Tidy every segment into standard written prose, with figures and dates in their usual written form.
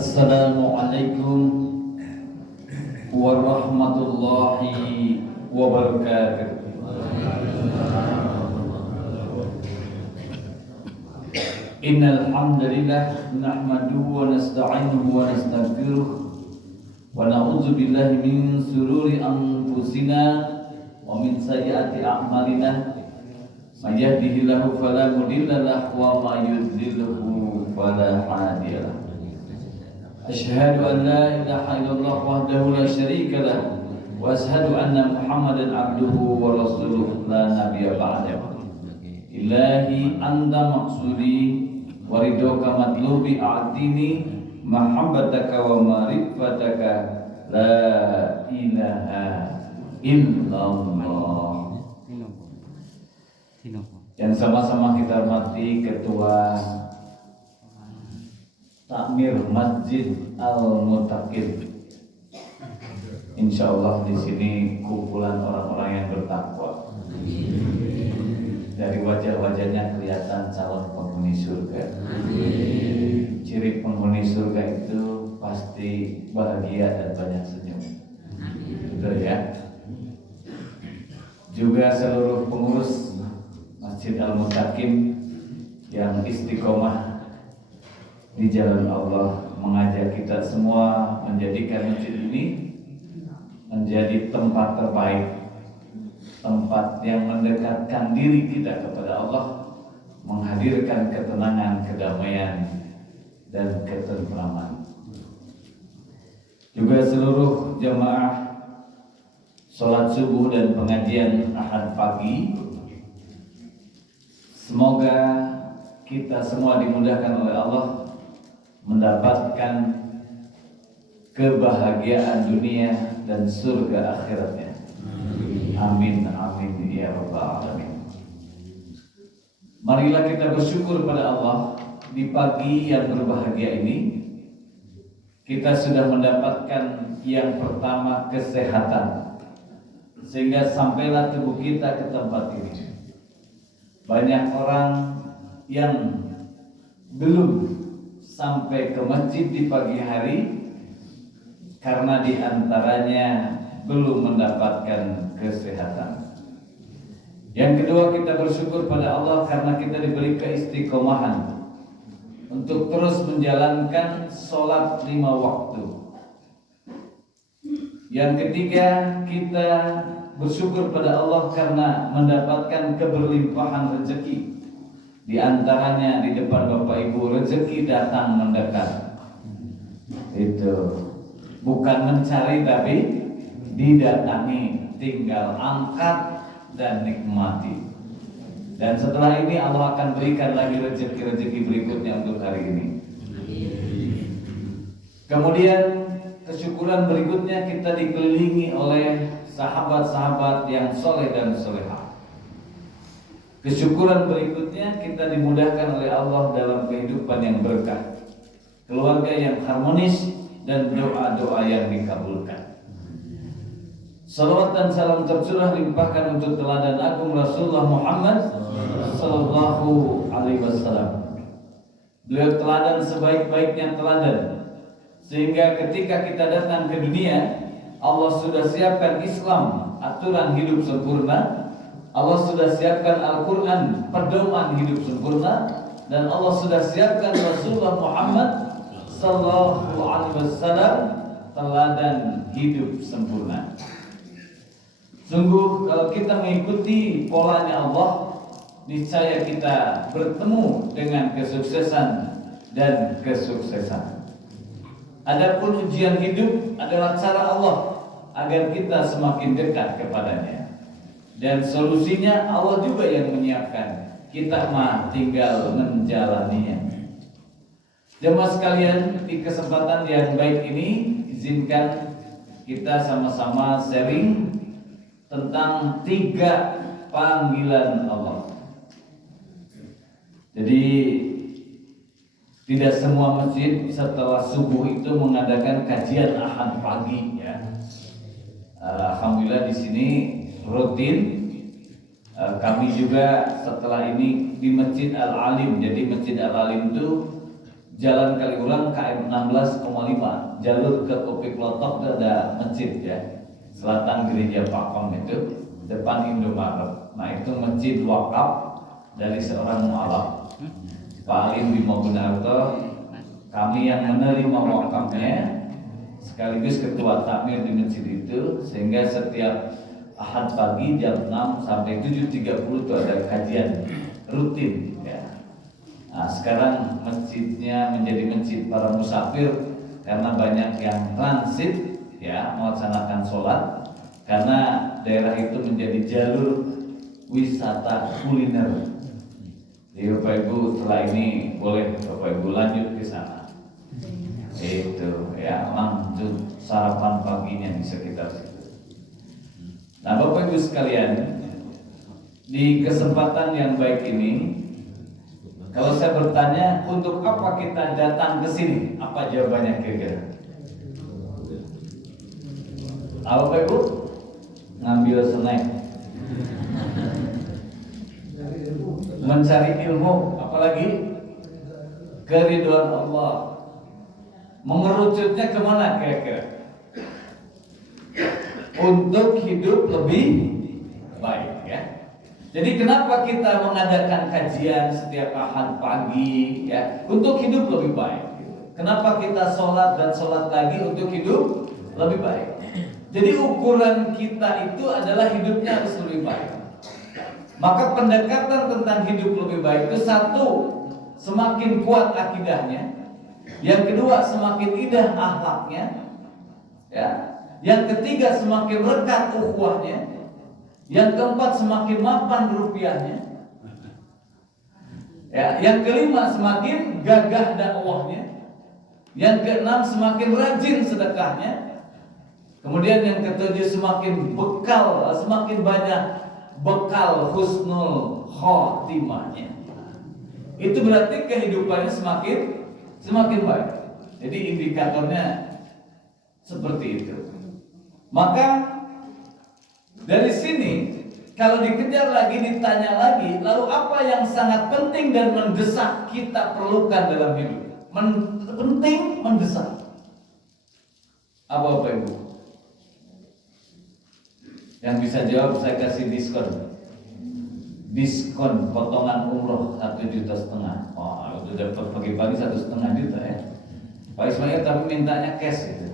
Assalamualaikum warahmatullahi wabarakatuh. Innal hamdalillah nahmaduhu wa nasta'inuhu wa nastaghfiruh wa na'udzu billahi min shururi anfusina wa min sayyiati a'malina. May yahdihillahu fala mudilla lahu wa may yudlilhu fala hadiya lahu. Asyhadu an la ilaha illallah wahdahu la syarika lahu wa asyhadu anna Muhammadan abduhu wa rasuluh la nabiyya ba'dahu. Ilahi anta maqsudi wa ridhoka matlubi a'tini mahabbataka wa ma'rifataka la ilaha illallah. Yang sama-sama kita hormati Ketua Takmir Masjid Al-Muttaqin. Insyaallah di sini kumpulan orang-orang yang bertakwa. Dari wajah-wajahnya kelihatan calon penghuni surga. Ciri penghuni surga itu pasti bahagia dan banyak senyum. Betul ya? Juga seluruh pengurus Masjid Al-Muttaqin yang istiqomah di jalan Allah, mengajak kita semua menjadikan masjid ini menjadi tempat terbaik, tempat yang mendekatkan diri kita kepada Allah, menghadirkan ketenangan, kedamaian, dan ketentraman. Juga seluruh jamaah sholat subuh dan pengajian Ahad pagi, semoga kita semua dimudahkan oleh Allah mendapatkan kebahagiaan dunia dan surga akhiratnya. Amin, amin ya rabbal alamin. Marilah kita bersyukur pada Allah di pagi yang berbahagia ini. Kita sudah mendapatkan yang pertama, kesehatan, sehingga sampailah tubuh kita ke tempat ini. Banyak orang yang belum sampai ke masjid di pagi hari karena diantaranya belum mendapatkan kesehatan. Yang kedua, kita bersyukur pada Allah karena kita diberi keistiqomahan untuk terus menjalankan sholat 5 waktu. Yang ketiga, kita bersyukur pada Allah karena mendapatkan keberlimpahan rezeki. Di antaranya di depan Bapak Ibu, rezeki datang mendekat. Itu bukan mencari tapi didatangi, tinggal angkat dan nikmati. Dan setelah ini Allah akan berikan lagi rezeki-rezeki berikutnya untuk hari ini. Kemudian kesyukuran berikutnya, kita dikelilingi oleh sahabat-sahabat yang soleh dan solehah. Kesyukuran berikutnya, kita dimudahkan oleh Allah dalam kehidupan yang berkah, keluarga yang harmonis, dan doa-doa yang dikabulkan. Salawat dan salam tercurah limpahkan untuk teladan agung Rasulullah Muhammad sallallahu alaihi wasallam. Beliau teladan sebaik-baiknya teladan, sehingga ketika kita datang ke dunia, Allah sudah siapkan Islam, aturan hidup sempurna. Allah sudah siapkan Al-Quran, pedoman hidup sempurna. Dan Allah sudah siapkan Rasulullah Muhammad sallallahu alaihi wasallam, teladan hidup sempurna. Sungguh kalau kita mengikuti polanya Allah, niscaya kita bertemu dengan kesuksesan dan kesuksesan. Adapun ujian hidup adalah cara Allah agar kita semakin dekat kepadanya. Dan solusinya Allah juga yang menyiapkan. Kita mah tinggal menjalaninya. Jemaah sekalian, di kesempatan yang baik ini, izinkan kita sama-sama sharing tentang 3 panggilan Allah. Jadi tidak semua masjid setelah subuh itu mengadakan kajian Ahad pagi ya. Alhamdulillah di sini rutin. Kami juga setelah ini di Masjid Al-Alim. Jadi Masjid Al-Alim itu Jalan Kaliurang KM 16,5 jalur ke Kopi Klotok itu ada masjid ya, selatan gereja Pakom itu depan Indomaret. Nah itu masjid wakaf dari seorang mualaf Pak Alim Bimo Gunarto. Kami yang menerima wakafnya sekaligus ketua takmir di masjid itu, sehingga setiap Ahad pagi jam 6 sampai 7.30 itu ada kajian rutin ya. Nah, sekarang masjidnya menjadi masjid para musafir karena banyak yang transit ya melaksanakan sholat, karena daerah itu menjadi jalur wisata kuliner. Jadi Bapak Ibu setelah ini boleh Bapak Ibu lanjut ke sana. Itu ya, lanjut sarapan paginya di sekitar situ. Nah Bapak Ibu sekalian, di kesempatan yang baik ini, kalau saya bertanya untuk apa kita datang ke sini, apa jawabannya kira-kira? Apa Bapak Ibu? Ngambil snack, mencari ilmu, apalagi keridhaan Allah. Mengerucutnya kemana kira-kira? Untuk hidup lebih baik ya. Jadi kenapa kita mengadakan kajian setiap Ahad pagi ya? Untuk hidup lebih baik. Kenapa kita sholat dan sholat lagi untuk hidup lebih baik? Jadi ukuran kita itu adalah hidupnya harus lebih baik. Maka pendekatan tentang hidup lebih baik itu satu, semakin kuat akidahnya. Yang kedua, semakin indah akhlaknya, ya. Yang ketiga, semakin rekat ukhuwahnya. Yang keempat, semakin mapan rupiahnya. Ya. Yang kelima, semakin gagah dakwahnya. Yang keenam, semakin rajin sedekahnya. Kemudian yang ketujuh, semakin banyak bekal husnul khotimahnya. Itu berarti kehidupannya semakin baik. Jadi indikatornya seperti itu. Maka dari sini kalau dikejar lagi, ditanya lagi, lalu apa yang sangat penting dan mendesak kita perlukan dalam hidup? Penting, mendesak. Apa Bapak Ibu? Yang bisa jawab saya kasih diskon potongan umroh 1,5 juta. Oh, itu dapat pagi-pagi 1,5 juta ya. Pak Ismail tapi mintanya cash itu.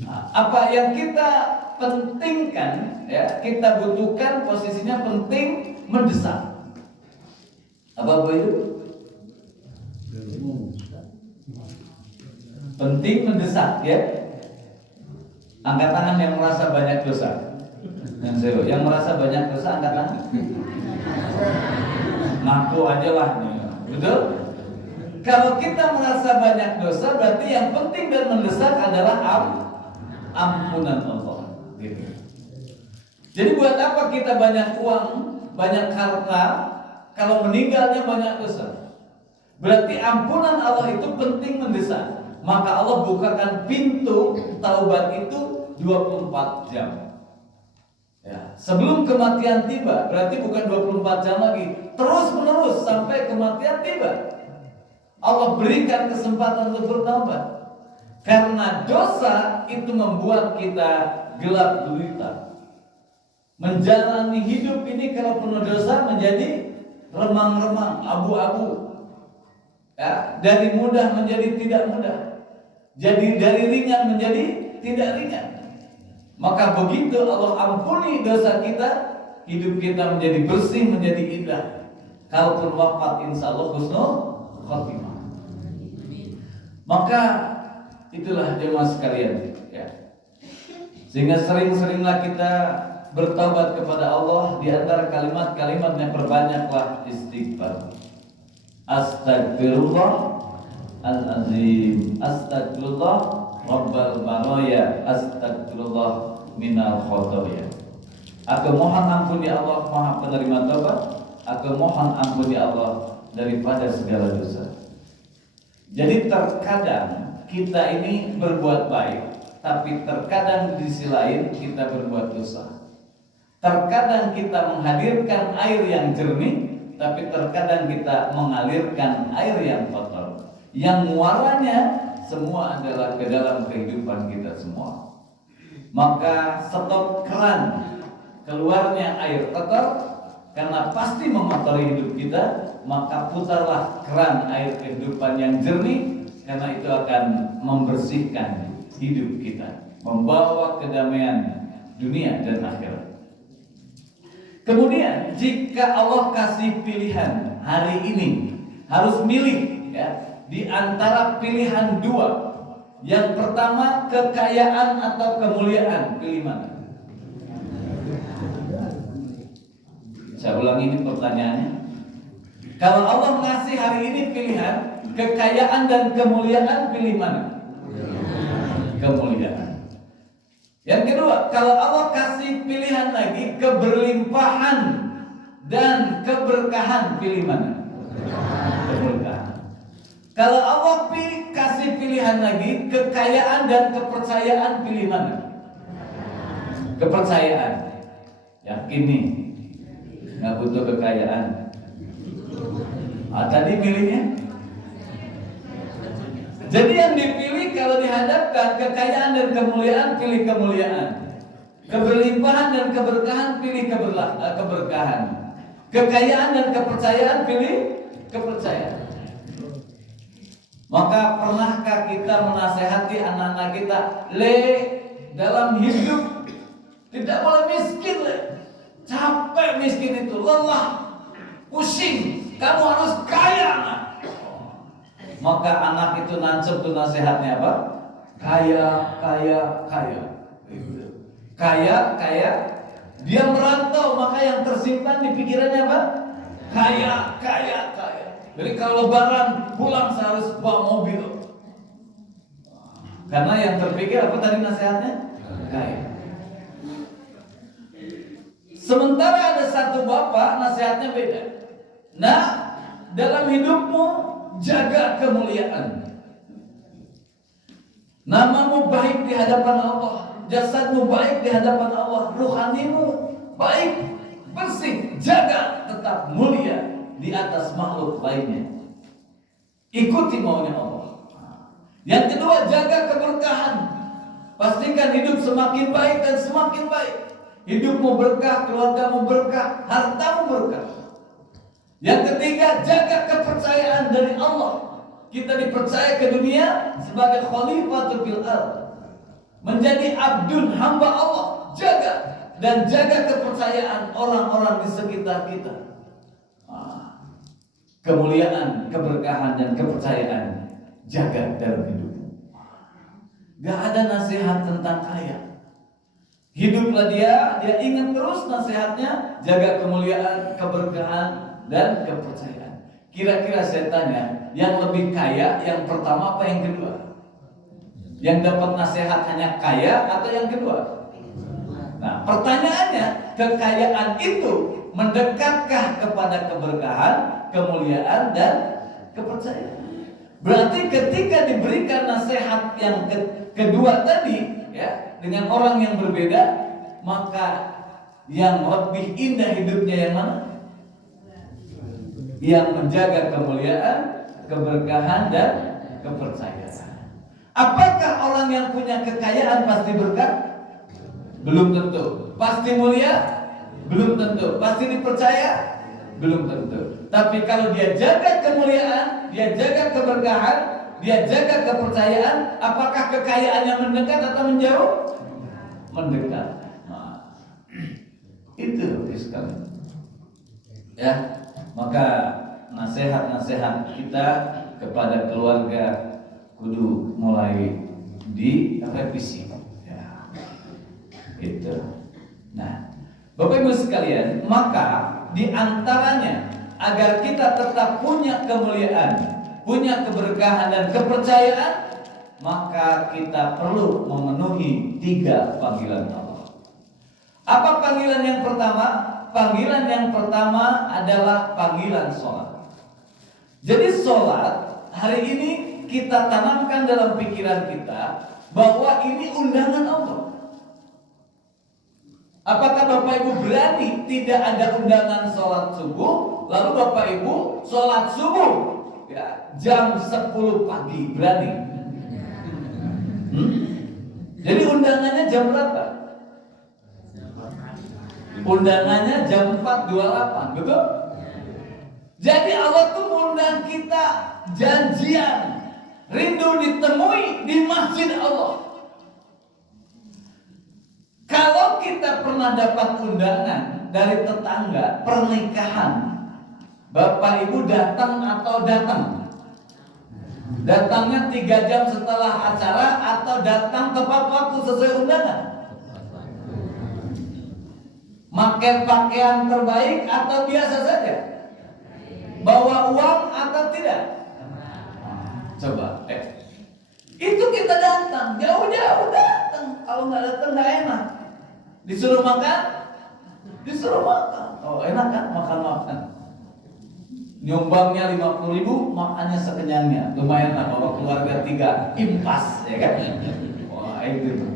Nah, apa yang kita pentingkan ya, kita butuhkan, posisinya penting, mendesak. Apa itu? Penting, mendesak ya. Angkat tangan yang merasa banyak dosa. Yang merasa banyak dosa angkat tangan. Ngaku aja lah nih, betul? Kalau kita merasa banyak dosa, berarti yang penting dan mendesak adalah ampunan Allah. Gitu. Jadi buat apa kita banyak uang, banyak harta, kalau meninggalnya banyak dosa? Berarti ampunan Allah itu penting, mendesak. Maka Allah bukakan pintu taubat itu 24 jam. Ya, sebelum kematian tiba, berarti bukan 24 jam lagi, terus menerus sampai kematian tiba. Allah berikan kesempatan untuk bertaubat. Karena dosa itu membuat kita gelap gulita. Menjalani hidup ini kalau penuh dosa menjadi remang-remang, abu-abu. Ya, dari mudah menjadi tidak mudah. Jadi dari ringan menjadi tidak ringan. Maka begitu Allah ampuni dosa kita, hidup kita menjadi bersih, menjadi indah. Kalaupun wafat insya Allah husnul khotimah. Maka itulah jemaah sekalian ya. Sehingga sering-seringlah kita bertobat kepada Allah. Di antara kalimat-kalimatnya, perbanyaklah istighfar. Astagfirullah al-azim, astagfirullah rabbal baraya, astagfirullah minal khotoya. Aku mohon ampun ya Allah, Maha penerima taubat. Aku mohon ampun ya Allah daripada segala dosa. Jadi terkadang kita ini berbuat baik, tapi terkadang di sisi lain kita berbuat dosa. Terkadang kita menghadirkan air yang jernih, tapi terkadang kita mengalirkan air yang kotor. yang muaranya semua adalah ke dalam kehidupan kita semua. Maka stop keran keluarnya air kotor, karena pasti mengotori hidup kita. Maka putarlah keran air kehidupan yang jernih, karena itu akan membersihkan hidup kita, membawa kedamaian dunia dan akhirat. Kemudian jika Allah kasih pilihan hari ini, harus milih ya, di antara pilihan dua. Yang pertama, kekayaan atau kemuliaan, pilih mana? Saya ulang ini pertanyaannya. Kalau Allah ngasih hari ini pilihan kekayaan dan kemuliaan, pilih mana? Kemuliaan. Yang kedua, kalau Allah kasih pilihan lagi keberlimpahan dan keberkahan, pilih mana? Keberkahan. Kalau Allah kasih pilihan lagi kekayaan dan kepercayaan, pilih mana? Kepercayaan. Yakin nih, nggak butuh kekayaan. Tadi pilihnya. Jadi yang dipilih kalau dihadapkan kekayaan dan kemuliaan, pilih kemuliaan. Keberlimpahan dan keberkahan, pilih keberkahan. Kekayaan dan kepercayaan, pilih kepercayaan. Maka pernahkah kita menasehati anak-anak kita, dalam hidup tidak boleh miskin, capek miskin itu, lelah, pusing, kamu harus kaya. Maka anak itu nancep tuh nasihatnya apa? Kaya. Kaya. Dia merantau, maka yang tersimpan di pikirannya apa? Kaya. Jadi kalau lebaran pulang harus bawa mobil. Karena yang terpikir apa tadi nasihatnya? Kaya. Sementara ada satu bapak nasihatnya beda. Nah, dalam hidupmu jaga kemuliaan. Namamu baik di hadapan Allah, jasadmu baik di hadapan Allah, ruhanimu baik, bersih, jaga tetap mulia di atas makhluk lainnya. Ikuti maunya Allah. Yang kedua, jaga keberkahan. Pastikan hidup semakin baik dan semakin baik. Hidupmu berkah, keluargamu berkah, hartamu berkah. Yang ketiga, jaga kepercayaan dari Allah. Kita dipercaya ke dunia sebagai khalifatul fil ardh, menjadi abdun, hamba Allah. Jaga dan jaga kepercayaan orang-orang di sekitar kita. Kemuliaan, keberkahan dan kepercayaan jaga dalam hidup. Gak ada nasihat tentang kaya. Hiduplah dia ingat terus nasihatnya, jaga kemuliaan, keberkahan dan kepercayaan. Kira-kira saya tanya, yang lebih kaya yang pertama apa yang kedua? Yang dapat nasihat hanya kaya atau yang kedua? Nah, pertanyaannya, kekayaan itu mendekatkah kepada keberkahan, kemuliaan dan kepercayaan? Berarti ketika diberikan nasihat yang kedua tadi, ya, dengan orang yang berbeda, maka yang lebih indah hidupnya yang mana? Yang menjaga kemuliaan, keberkahan dan kepercayaan. Apakah orang yang punya kekayaan pasti berkah? Belum tentu. Pasti mulia? Belum tentu. Pasti dipercaya? Belum tentu. Tapi kalau dia jaga kemuliaan, dia jaga keberkahan, dia jaga kepercayaan, apakah kekayaannya mendekat atau menjauh? Mendekat. Nah, itu sekali. Ya, maka nasihat-nasihat kita kepada keluarga kudu mulai direvisi. Ya, itu. Nah, Bapak Ibu sekalian, maka di antaranya agar kita tetap punya kemuliaan, punya keberkahan dan kepercayaan, maka kita perlu memenuhi 3 panggilan Allah. Apa panggilan yang pertama? Panggilan yang pertama adalah panggilan sholat. Jadi sholat hari ini kita tanamkan dalam pikiran kita bahwa ini undangan Allah. Apakah Bapak Ibu berani tidak ada undangan sholat subuh, lalu Bapak Ibu sholat subuh, ya, jam 10 pagi berani? Jadi undangannya jam berapa? Undangannya jam 4.28, betul? Jadi Allah tuh undang kita janjian, rindu ditemui di masjid Allah. Kalau kita pernah dapat undangan dari tetangga pernikahan, bapak ibu datang atau datang? Datangnya 3 jam setelah acara atau datang tepat waktu sesuai undangan? Pakai pakaian terbaik atau biasa saja? Bawa uang atau tidak? Coba, itu kita datang, jauh-jauh datang. Kalau nggak datang nggak enak. Disuruh makan, disuruh makan. Oh enak kan makan. Nyumbangnya 50.000, makannya sekenyangnya. Lumayan lah bawa keluarga 3 impas, ya kan? Wah itu.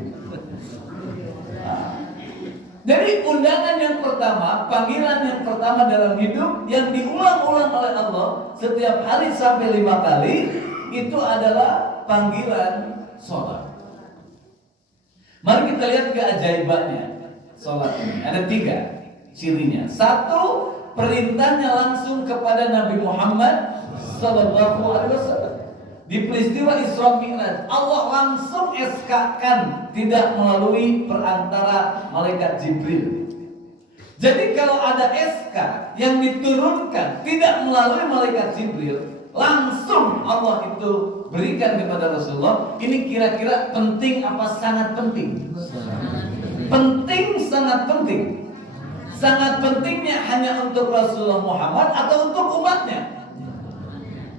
Jadi undangan yang pertama, panggilan yang pertama dalam hidup yang diulang-ulang oleh Allah setiap hari sampai 5 kali itu adalah panggilan sholat. Mari kita lihat keajaibannya sholat ini. Ada 3 cirinya. 1, perintahnya langsung kepada Nabi Muhammad SAW. Di peristiwa Isra Mi'raj, Allah langsung SK-kan, tidak melalui perantara malaikat Jibril. Jadi kalau ada SK yang diturunkan tidak melalui malaikat Jibril, langsung Allah itu berikan kepada Rasulullah. Ini kira-kira penting apa sangat penting? Penting, sangat penting. Sangat pentingnya hanya untuk Rasulullah Muhammad atau untuk umatnya?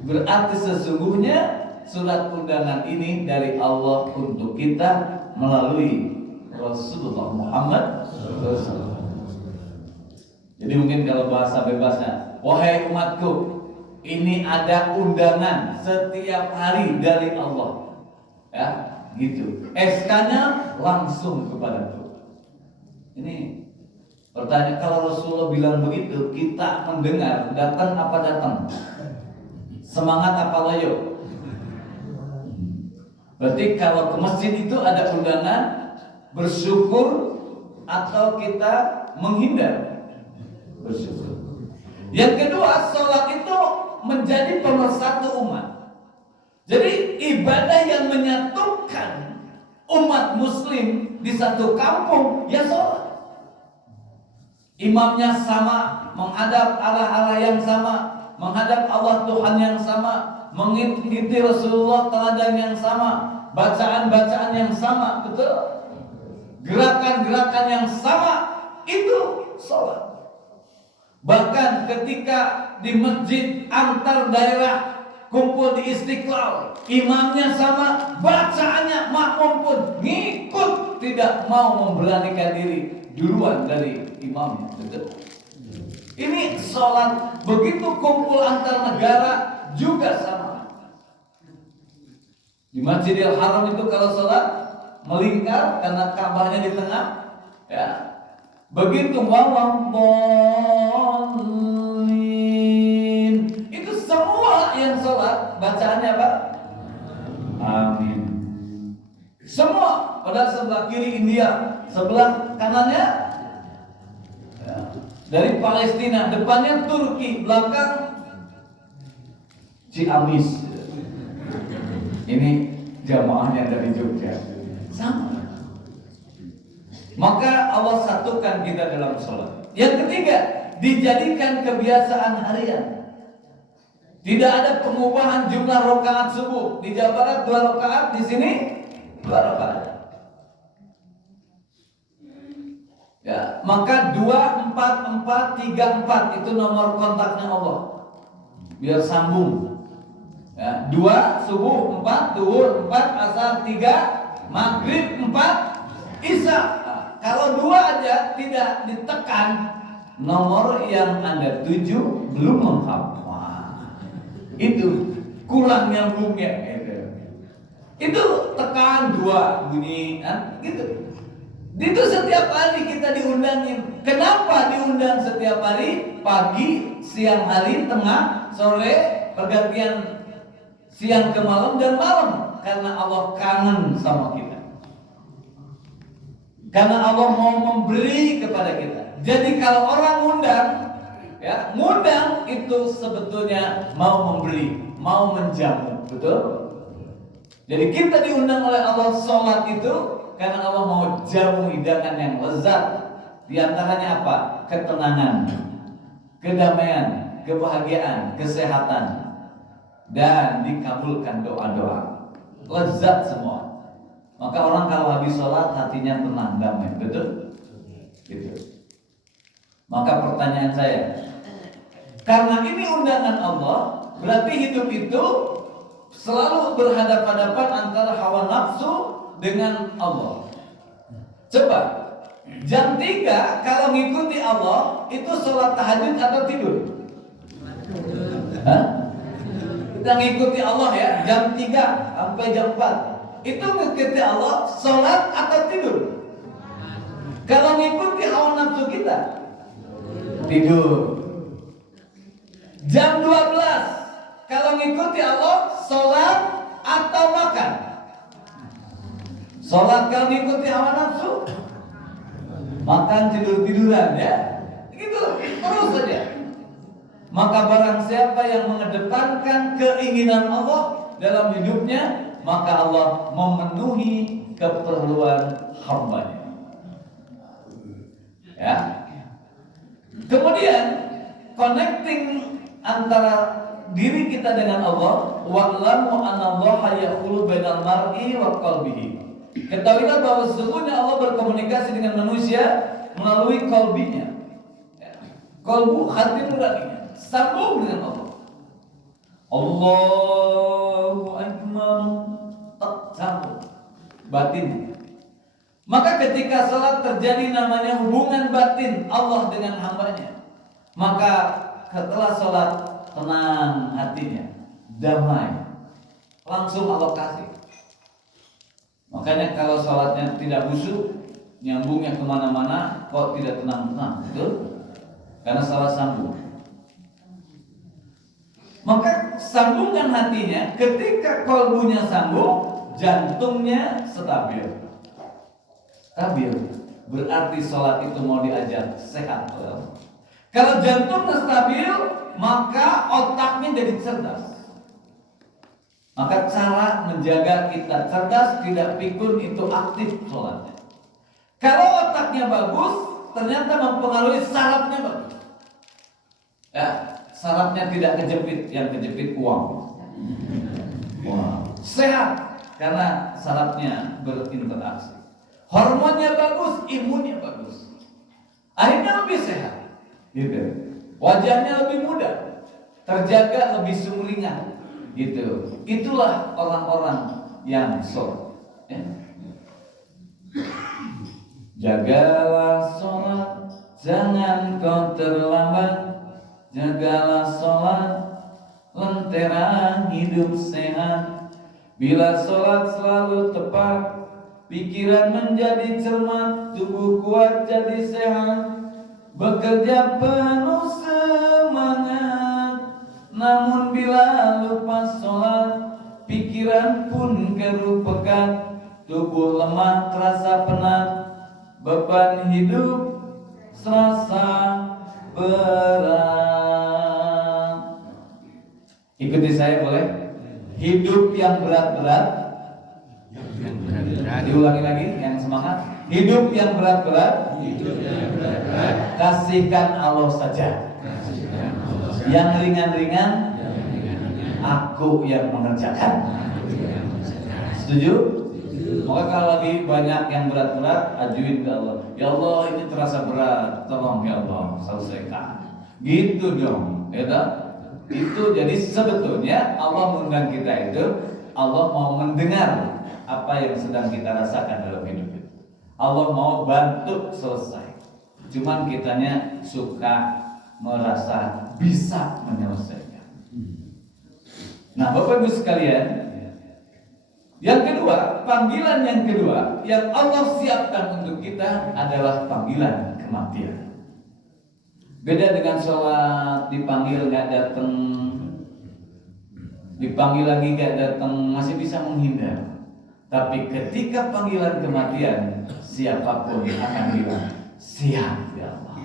Berarti sesungguhnya surat undangan ini dari Allah untuk kita melalui Rasulullah Muhammad SAW. Jadi mungkin kalau bahasa bebasnya, wahai umatku, ini ada undangan setiap hari dari Allah, ya, gitu. SK-nya langsung kepadaku. Ini pertanyaan, kalau Rasulullah bilang begitu, kita mendengar, datang apa datang? Semangat apa loyo? Berarti kalau ke masjid itu ada undangan, bersyukur atau kita menghindar? Bersyukur. Yang kedua, sholat itu menjadi pemersatu umat. Jadi ibadah yang menyatukan umat muslim di satu kampung, ya sholat. Imamnya sama, menghadap arah-arah yang sama, menghadap Allah Tuhan yang sama, mengikuti Rasulullah teladan yang sama, bacaan-bacaan yang sama, betul? Gerakan-gerakan yang sama, itu sholat. Bahkan ketika di masjid antar daerah kumpul di Istiqlal, imamnya sama, bacaannya, makmum pun ngikut, tidak mau memberanikan diri duluan dari imamnya, betul? Ini sholat. Begitu kumpul antar negara juga sama. Di Masjidil Haram itu kalau sholat melingkar karena Ka'bahnya di tengah, ya. Begitu wawambolin, itu semua yang sholat bacaannya apa? Amin. Semua. Pada sebelah kiri India, sebelah kanannya, ya, dari Palestina, depannya Turki, belakang Ciamis. Ini jamaahnya dari Jogja. Sama. Maka Allah satukan kita dalam sholat. Yang ketiga, dijadikan kebiasaan harian. Tidak ada pengubahan jumlah rakaat subuh. Di Jawa Barat 2 rakaat, di sini 2 rakaat. Ya, maka 2, 4, 4, 3, 4 itu nomor kontaknya Allah. Biar sambung. Ya, 2 subuh, 4 zuhur, 4 asar, 3 maghrib, 4 isya. Nah, kalau 2 aja tidak ditekan, nomor yang Anda tuju belum lengkap. Wah, itu kurang nyambungnya. Itu tekan 2 bunyi, gitu. Itu setiap hari kita diundangin. Kenapa diundang setiap hari? Pagi, siang hari, tengah, sore, pergantian siang ke malam dan malam? Karena Allah kangen sama kita. Karena Allah mau memberi kepada kita. Jadi kalau orang ngundang, ya, ngundang itu sebetulnya mau memberi, mau menjamu, betul? Jadi kita diundang oleh Allah sholat itu karena Allah mau jamu hidangan yang lezat. Di antaranya apa? Ketenangan, kedamaian, kebahagiaan, kesehatan, dan dikabulkan doa-doa. Lezat semua. Maka orang kalau habis sholat hatinya tenang, damai, betul? Gitu. Maka pertanyaan saya, karena ini undangan Allah, berarti hidup itu selalu berhadapan-hadapan antara hawa nafsu dengan Allah. Coba, jam 3 kalau ngikuti Allah, itu sholat tahajud atau tidur? Hah? Kita ngikuti Allah ya, jam 3 sampai jam 4. Itu ngikuti Allah, sholat atau tidur? Kalau ngikuti hawa nafsu kita, tidur. Jam 12 kalau ngikuti Allah, sholat atau makan? Sholat kalau ngikuti hawa nafsu, makan tidur-tiduran ya. Gitu, terus saja. Maka barang siapa yang mengedepankan keinginan Allah dalam hidupnya, maka Allah memenuhi keperluan hambanya. Ya. Kemudian connecting antara diri kita dengan Allah, wa'lamu anallaha yaqulu bainal mar'i wa qalbihi. Ketahuilah bahwa sesungguhnya Allah berkomunikasi dengan manusia melalui qalbinya. Qalbu, hati nuraninya, sambung dengan Allah. Allahu akbar, tak sambung batin. Maka ketika salat terjadi namanya hubungan batin Allah dengan hambanya. Maka setelah salat tenang hatinya, damai, langsung Allah kasih. Makanya kalau sholatnya tidak khusyuk, nyambungnya kemana-mana, kok tidak tenang-tenang, betul? Karena salah sambung. Maka sambungkan hatinya, ketika kolbunya sambung, jantungnya stabil. Stabil, berarti sholat itu mau diajar sehat. Kalau jantungnya stabil, maka otaknya jadi cerdas. Maka cara menjaga kita cerdas, tidak pikun, itu aktif sholatnya. Kalau otaknya bagus, ternyata mempengaruhi sarafnya bagus. Ya, sarafnya tidak kejepit, yang kejepit uang. Wow. Sehat karena sarafnya berinteraksi. Hormonnya bagus, imunnya bagus. Akhirnya lebih sehat. Gitu. Wajahnya lebih muda, terjaga lebih sumringah. Gitu. Itulah orang-orang yang sholat. Ya. Jagalah sholat, jangan kau terlambat. Jagalah sholat, lentera hidup sehat. Bila sholat selalu tepat, pikiran menjadi cermat, tubuh kuat jadi sehat. Bekerja penuh semangat, namun bila lupa sholat, pikiran pun keruh pekat, tubuh lemah terasa penat, beban hidup serasa berat. Ikuti saya boleh? Hidup yang berat-berat. Diulangi lagi, yang semangat. Hidup yang berat-berat. Kasihkan Allah saja. Yang ringan-ringan, aku yang mengerjakan. Setuju? Maka kalau lagi banyak yang berat-berat, ajuin ke Allah. Ya Allah, ini terasa berat, tolong ya Allah selesaikan. Gitu dong, ya tak? Itu jadi sebetulnya Allah mengundang kita itu, Allah mau mendengar apa yang sedang kita rasakan dalam hidup itu. Allah mau bantu selesai. Cuman kitanya suka merasa bisa menyelesaikan. Nah, Bapak Ibu sekalian, yang kedua, panggilan yang kedua yang Allah siapkan untuk kita adalah panggilan kematian. Beda dengan sholat dipanggil nggak datang, dipanggil lagi gak datang, masih bisa menghindar. Tapi ketika panggilan kematian, siapapun akan bilang, siap ya Allah.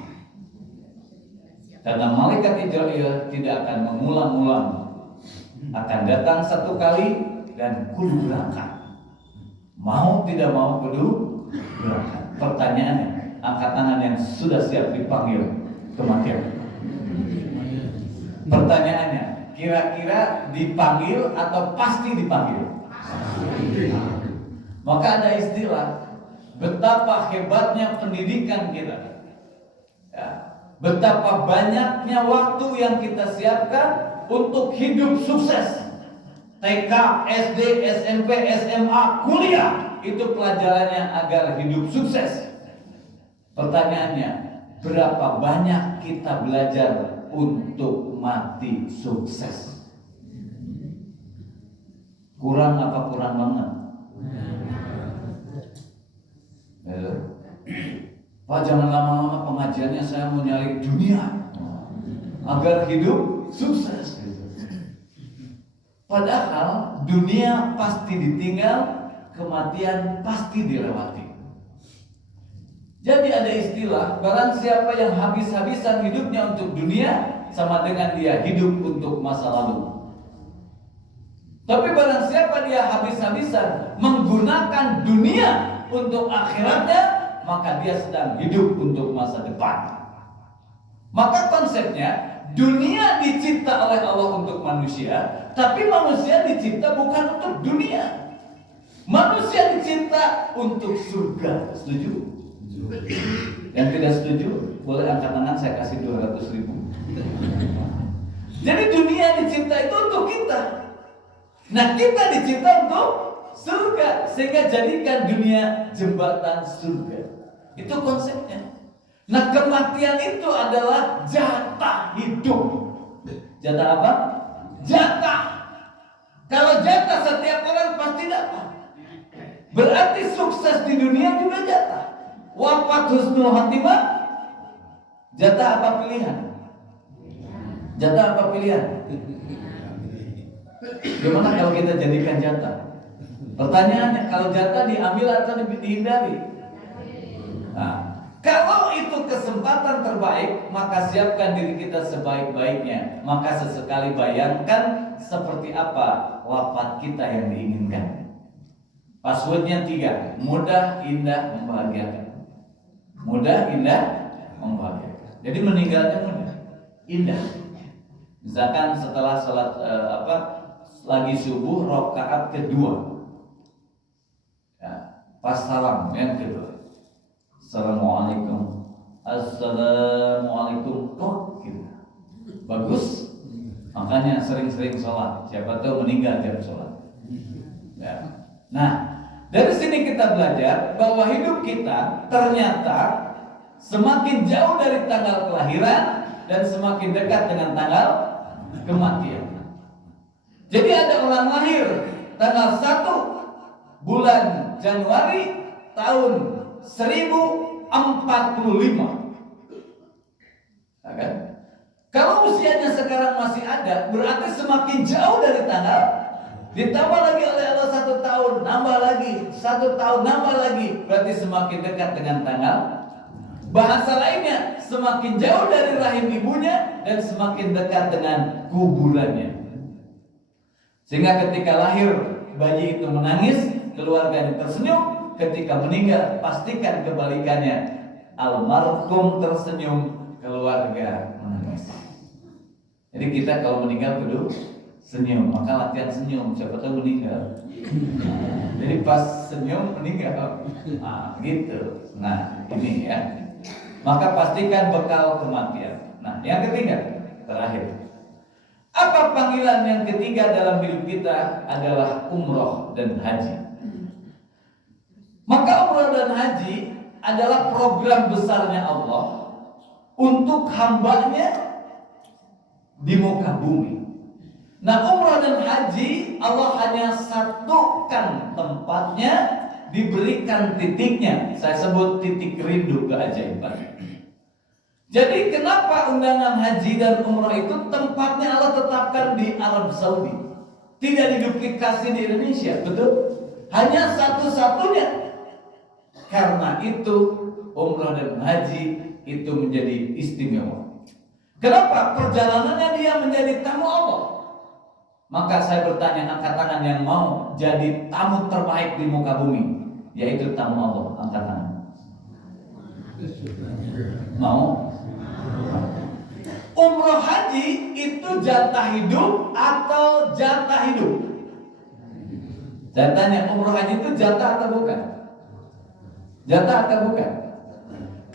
Karena malaikat Israel tidak akan mengulang-ulang, akan datang satu kali dan kudu berangkat. Mau tidak mau kudu berangkat. Pertanyaannya, angkat tangan yang sudah siap dipanggil kematian. Pertanyaannya, kira-kira dipanggil atau pasti dipanggil? Maka ada istilah, betapa hebatnya pendidikan kita, ya, betapa banyaknya waktu yang kita siapkan untuk hidup sukses. TK, SD, SMP, SMA, kuliah, itu pelajarannya agar hidup sukses. Pertanyaannya, berapa banyak kita belajar untuk mati sukses? Kurang apa kurang banget? Pak, jangan lama-lama pengajiannya, saya mau nyari dunia agar hidup sukses. Padahal dunia pasti ditinggal, kematian pasti dilewati. Jadi ada istilah, barang siapa yang habis-habisan hidupnya untuk dunia, sama dengan dia hidup untuk masa lalu. Tapi barang siapa dia habis-habisan menggunakan dunia untuk akhiratnya, maka dia sedang hidup untuk masa depan. Maka konsepnya, dunia dicipta oleh Allah untuk manusia, tapi manusia dicipta bukan untuk dunia. Manusia dicipta untuk surga. Setuju? Yang tidak setuju, boleh angkat tangan, saya kasih 200.000. Jadi dunia dicipta itu untuk kita. Nah, kita dicipta untuk surga, sehingga jadikan dunia jembatan surga. Itu konsepnya. Nah, kematian itu adalah jatah hidup. Jatah apa? Jatah. Kalau jatah setiap orang pasti dapat. Berarti sukses di dunia juga jatah. Wafat husnul khatimah, jatah apa pilihan? Jatah apa pilihan? Gimana kalau kita jadikan jatah? Pertanyaannya, kalau jatah diambil atau dihindari? Nah, kalau itu kesempatan terbaik, maka siapkan diri kita sebaik-baiknya. Maka sesekali bayangkan seperti apa wafat kita yang diinginkan. Passwordnya 3, mudah, indah, membahagiakan. Mudah, indah, membahagiakan. Jadi meninggalnya mudah, indah. Misalkan setelah sholat lagi subuh, rakaat kedua, ya, pas salam yang kedua, assalamualaikum, assalamualaikum, kok gitu. Bagus. Makanya sering-sering sholat. Siapa tahu meninggal jam sholat. Ya. Nah, dari sini kita belajar bahwa hidup kita ternyata semakin jauh dari tanggal kelahiran dan semakin dekat dengan tanggal kematian. Jadi ada orang lahir tanggal 1 bulan Januari tahun 1045. Kan? Kalau usianya sekarang masih ada, berarti semakin jauh dari tanggal. Ditambah lagi oleh Allah 1 tahun, nambah lagi 1 tahun, nambah lagi, berarti semakin dekat dengan tanggal. Bahasa lainnya, semakin jauh dari rahim ibunya dan semakin dekat dengan kuburannya. Sehingga ketika lahir, bayi itu menangis, keluarganya tersenyum. Ketika meninggal, pastikan kebalikannya. Almarhum tersenyum, keluarga menangis. Jadi kita kalau meninggal kudu senyum, maka latihan senyum, siapa tahu meninggal. Jadi pas senyum meninggal. Nah, gitu. Nah, ini ya. Maka pastikan bekal kematian. Nah, yang ketiga, terakhir. Apa panggilan yang ketiga dalam hidup kita adalah umroh dan haji. Maka umroh dan haji adalah program besarnya Allah untuk hambanya di muka bumi. Nah, umroh dan haji Allah hanya satukan tempatnya, diberikan titiknya. Saya sebut titik rindu keajaiban. Jadi kenapa undangan haji dan umroh itu tempatnya Allah tetapkan di Arab Saudi? Tidak diduplikasi di Indonesia, betul? Hanya satu-satunya. Karena itu umrah dan haji itu menjadi istimewa. Kenapa? Perjalanannya dia menjadi tamu Allah. Maka saya bertanya, angkat tangan yang mau jadi tamu terbaik di muka bumi, yaitu tamu Allah. Angkat tangan. Mau? Umroh haji itu jatah hidup atau jatah hidup? Saya tanya, umroh haji itu jatah atau bukan? Jatah atau bukan?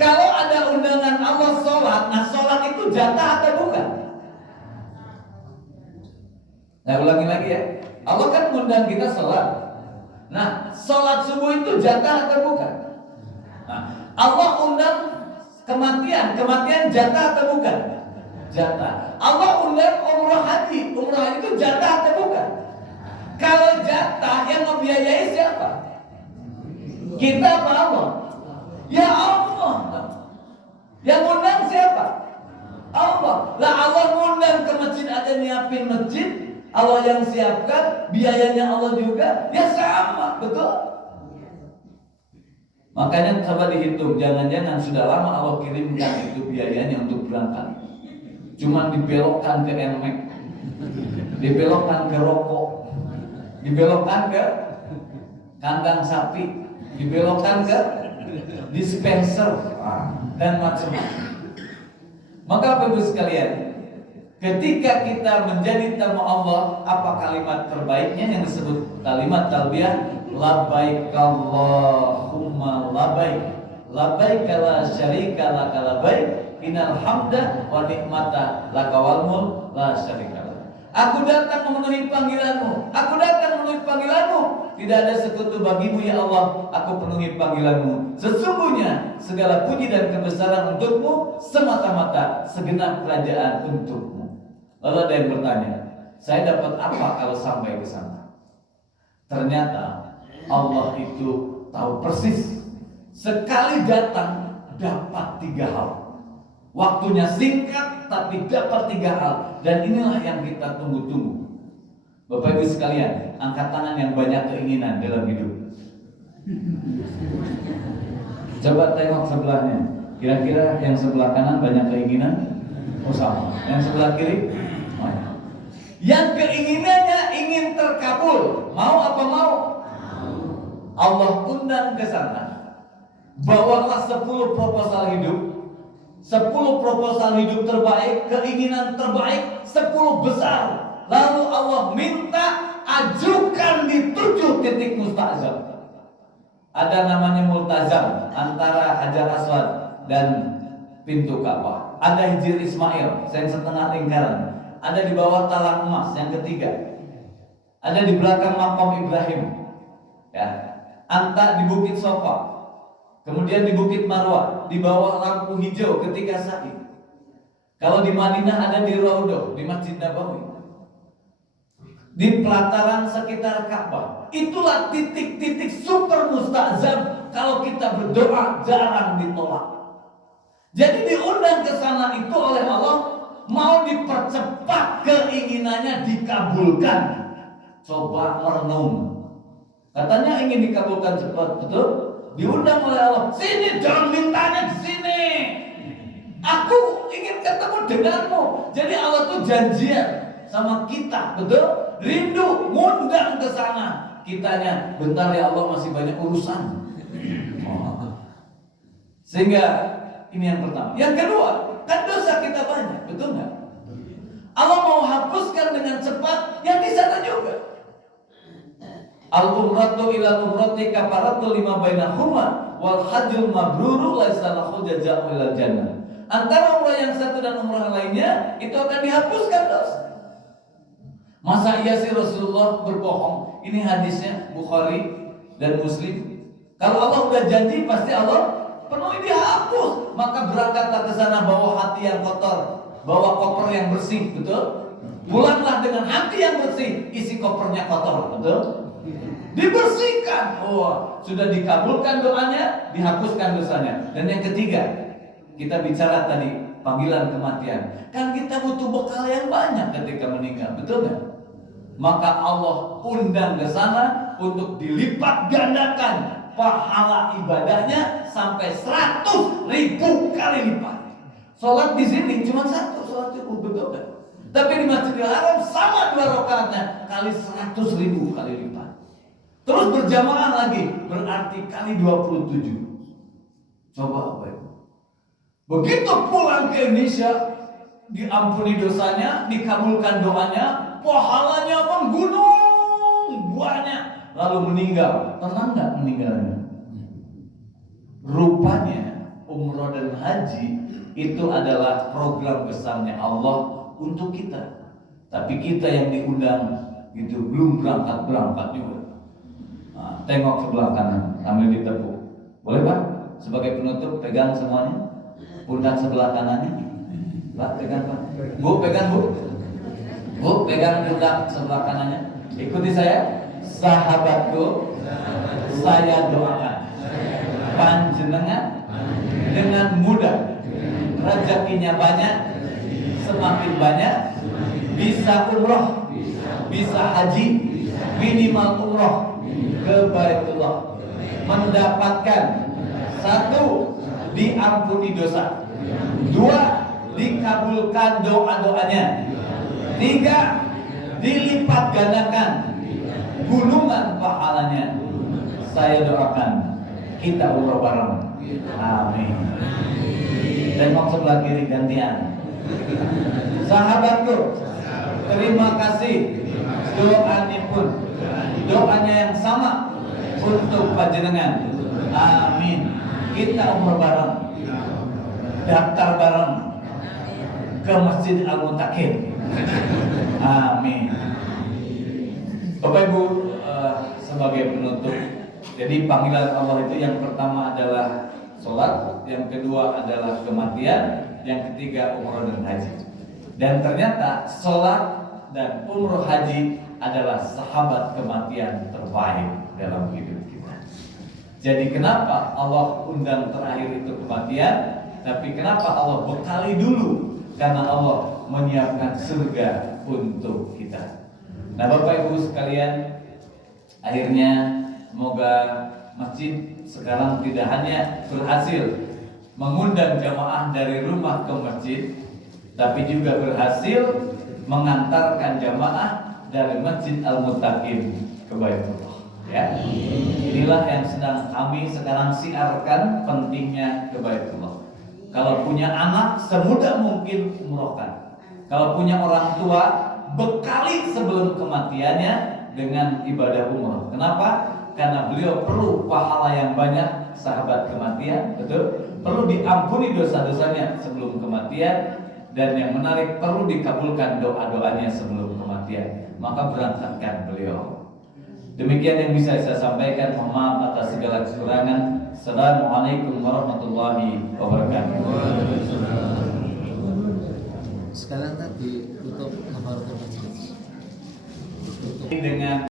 Kalau ada undangan Allah sholat, nah sholat itu jatah atau bukan? Saya ulangi lagi ya. Allah kan mengundang kita sholat. Nah, sholat subuh itu jatah atau bukan? Nah, Allah undang kematian jatah atau bukan? Jatah. Allah undang umrah haji itu jatah atau bukan? Kalau jatah yang membiayai siapa? Kita apa Allah? Ya Allah. Yang undang siapa? Allah. Lah Allah undang ke masjid aja nyiapin masjid, Allah yang siapkan, biayanya Allah juga, ya sama, betul? Makanya coba dihitung, jangan-jangan sudah lama Allah kirimkan itu biayanya untuk berangkat. Cuma dibelokkan ke NMAX, dibelokkan ke rokok, dibelokkan ke kandang sapi, dibelokkan ke dispenser, dan macam-macam. Maka Bapak Ibu sekalian, ketika kita menjadi tamu Allah, apa kalimat terbaiknya yang disebut kalimat talbiyah? Labbaik Allahumma labbaik, labbaik la syarika laka labbaik, innal hamda wa ni'mata laka wal mulk la syarika lak. Aku datang memenuhi panggilanmu, aku datang memenuhi panggilanmu. Tidak ada sekutu bagimu ya Allah, aku penuhi panggilanmu. Sesungguhnya segala puji dan kebesaran untukmu, semata-mata segenap kerajaan untukmu. Lalu ada yang bertanya, saya dapat apa kalau sampai ke sana? Ternyata Allah itu tahu persis. Sekali datang dapat 3 hal. Waktunya singkat tapi dapat 3 hal. Dan inilah yang kita tunggu-tunggu. Bapak Ibu sekalian, angkat tangan yang banyak keinginan dalam hidup. Coba tengok sebelahnya. Kira-kira yang sebelah kanan banyak keinginan? Oh sama. Yang sebelah kiri? Banyak. Yang keinginannya ingin terkabul. Mau apa mau? Allah undang ke sana. Bawalah 10 proposal hidup. 10 proposal hidup terbaik, keinginan terbaik, 10 besar. Lalu Allah minta ajukan di 7 titik mustazam. Ada namanya multazam antara Hajar Aswad dan pintu Ka'bah. Ada Hijr Ismail, yang setengah lingkaran. Ada di bawah talang emas yang ketiga. Ada di belakang makam Ibrahim. Ya, anta di Bukit Sofa. Kemudian di Bukit Marwah, di bawah lampu hijau ketika sa'i. Kalau di Madinah ada di Raudhah, di Masjid Nabawi. Di pelataran sekitar Ka'bah. Itulah titik-titik super mustazam. Kalau kita berdoa jarang ditolak. Jadi diundang ke sana itu oleh Allah, mau dipercepat keinginannya dikabulkan. Coba merenung. Katanya ingin dikabulkan cepat, betul? Diundang oleh Allah. Sini, jangan mintanya di sini. Aku ingin ketemu denganmu. Jadi Allah tuh janjian sama kita, betul? Rindu, ngundang ke sana. Kitanya, bentar ya Allah masih banyak urusan. Sehingga ini yang pertama. Yang kedua, kan dosa kita banyak, betul nggak? Allah mau hapuskan dengan cepat yang di sana juga. Al-umratu ila umrati kafaratu lima bainahuma wal hajjul mabruru laisa lahu jazaa'un illa jannah. Antara umrah yang satu dan umrah lainnya itu akan dihapuskan dosa. Masa iya sih Rasulullah berbohong? Ini hadisnya Bukhari dan Muslim. Kalau Allah udah janji pasti Allah penuhi, dihapus. Maka berangkatlah ke sana bawa hati yang kotor, bawa koper yang bersih, betul? Pulanglah dengan hati yang bersih, isi kopernya kotor, betul? Dibersihkan. Oh, sudah dikabulkan doanya, dihapuskan dosanya. Dan yang ketiga, kita bicara tadi panggilan kematian. Kan kita butuh bekal yang banyak ketika meninggal, betul nggak? maka Allah undang ke sana untuk dilipat gandakan pahala ibadahnya sampai 100.000 kali lipat. Sholat di sini cuma satu, sholat itu betul kan? Tapi di Masjidil Haram sama 2 rakaatnya kali 100.000 kali lipat. Terus berjamaah lagi berarti kali 27. Coba apa itu? Begitu pulang ke Indonesia, diampuni dosanya, dikabulkan doanya, pahalanya menggunung banyak. Lalu meninggal, tenang nggak meninggalnya? Rupanya umroh dan haji itu adalah program besarnya Allah untuk kita. Tapi kita yang diundang itu belum berangkat juga. Nah, tengok sebelah kanan sambil ditepuk. Boleh Pak? Sebagai penutup pegang semuanya. Pundak sebelah kanannya. Pak pegang Pak. Bu pegang Bu. Bu pegang pundak sebelah kanannya. Ikuti saya. Sahabatku, saya doakan panjenengan dengan mudah rezekinya banyak, semakin banyak, bisa umroh, bisa haji, minimal umroh ke Baitullah, mendapatkan 1, diampuni dosa, 2, dikabulkan doa-doanya, 3, dilipat gandakan gunungan pahalanya. Saya doakan kita umroh bareng. Amin. Tengok sebelah kiri gantian. Sahabatku, terima kasih doanya pun, doanya yang sama untuk panjenengan. Amin. Kita umroh bareng, daftar bareng ke Masjid Al-Muttaqin. Amin. Bapak Ibu, sebagai penutup, jadi panggilan Allah itu yang pertama adalah sholat, yang kedua adalah kematian, yang ketiga umroh dan haji. Dan ternyata sholat dan umroh haji adalah sahabat kematian terbaik dalam hidup kita. Jadi kenapa Allah undang terakhir itu kematian, tapi kenapa Allah bekali dulu? Karena Allah menyiapkan surga untuk kita. Nah Bapak Ibu sekalian, akhirnya semoga masjid sekarang tidak hanya berhasil mengundang jamaah dari rumah ke masjid, tapi juga berhasil mengantarkan jamaah dari Masjid Al-Muttaqin ke Baitullah. Ya, inilah yang sedang kami sekarang siarkan, pentingnya ke Baitullah. Kalau punya anak semudah mungkin umrohkan. Kalau punya orang tua, bekali sebelum kematiannya dengan ibadah umroh. Kenapa? Karena beliau perlu pahala yang banyak, sahabat kematian, betul? Perlu diampuni dosa-dosanya sebelum kematian, dan yang menarik perlu dikabulkan doa-doanya sebelum kematian. Maka berangkatkan beliau. Demikian yang bisa saya sampaikan. Mohon maaf atas segala kekurangan. Assalamualaikum warahmatullahi wabarakatuh. Sekarang tadi untuk kafaratul majlis. Dengan